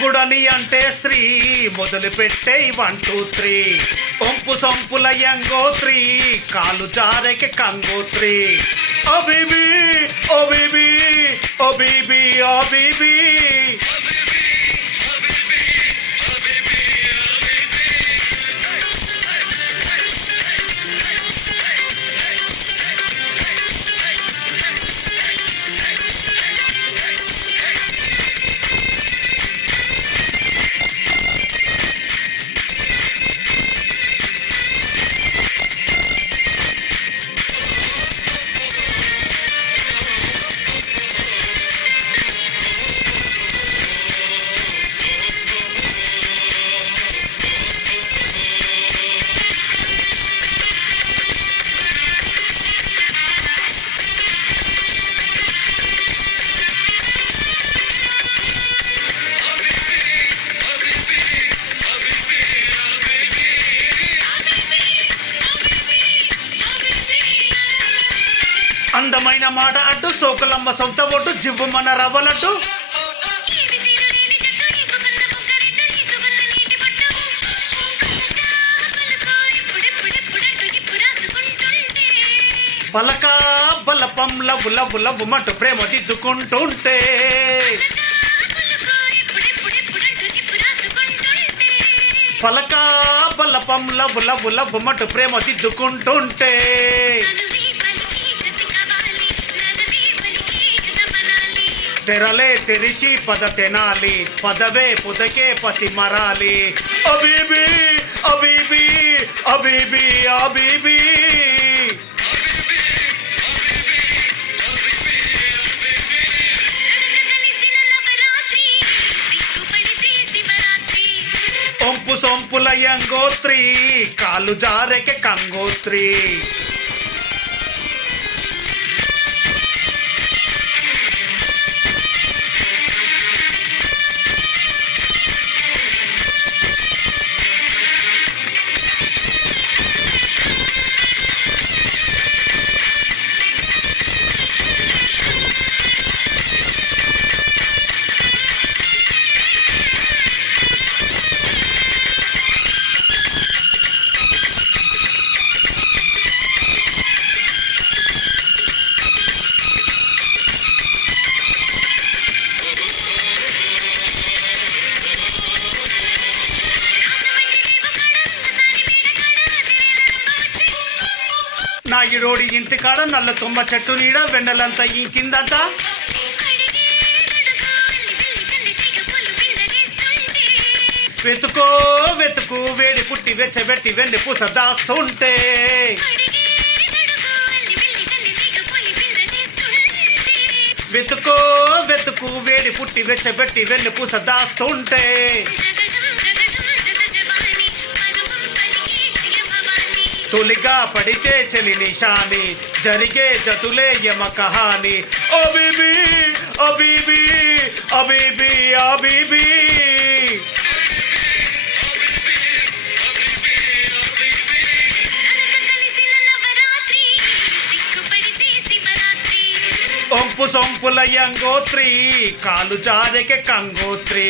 మొగుడని అంటే స్త్రీ మొదలు పెట్టే 1 2 3 ఒంపు సొంపుల యంగోత్రి కాలు జారెకి కంగోత్రి ఓ బేబీ ఓ బేబీ ఓ బేబీ ఓ బేబీ అందమైన మాట అడ్డు సోకులమ్మ సొంత ఒడ్డు జివ్వు మన రవ్వలడ్డు పలకా బలపం లవ్వు లవ్వు లవ్వుమంటూ ప్రేమ దిద్దుకుంటుంటే పలకా బలపం లవ్వు లవ్వు లవ్వుమంటూ ప్రేమ దిద్దుకుంటుంటే తెరలే తెరిచి పద తెనాలి పదవే పుదకే పసి మరాలి ఓ బేబీ ఓ బేబీ ఓ బేబీ ఓ బేబీ ఒంపు సొంపుల యంగోత్రి కాలు జారెకి కంగోత్రి నాయుడోడి ఇంటికాడ నల్ల తుమ్మ చెట్టు నీడ వెన్నెలంతా ఈ కిందంతా వెతుకో వెతుకు వేడి పుట్టి వెచ్చబెట్టి వెన్నె పూస దాస్తుంటే వెతుకో వెతుకు వేడి పుట్టి వెచ్చబెట్టి వెన్నె పూస దాస్తుంటే తొలిగా పడితే చలి నిశాని జరిగే జతులే యమ కహాని ఓ బేబీ ఓ బేబీ ఓ బేబీ ఓ బేబీ ఒంపు సొంపుల యంగోత్రి కాలు జారెకి కంగోత్రి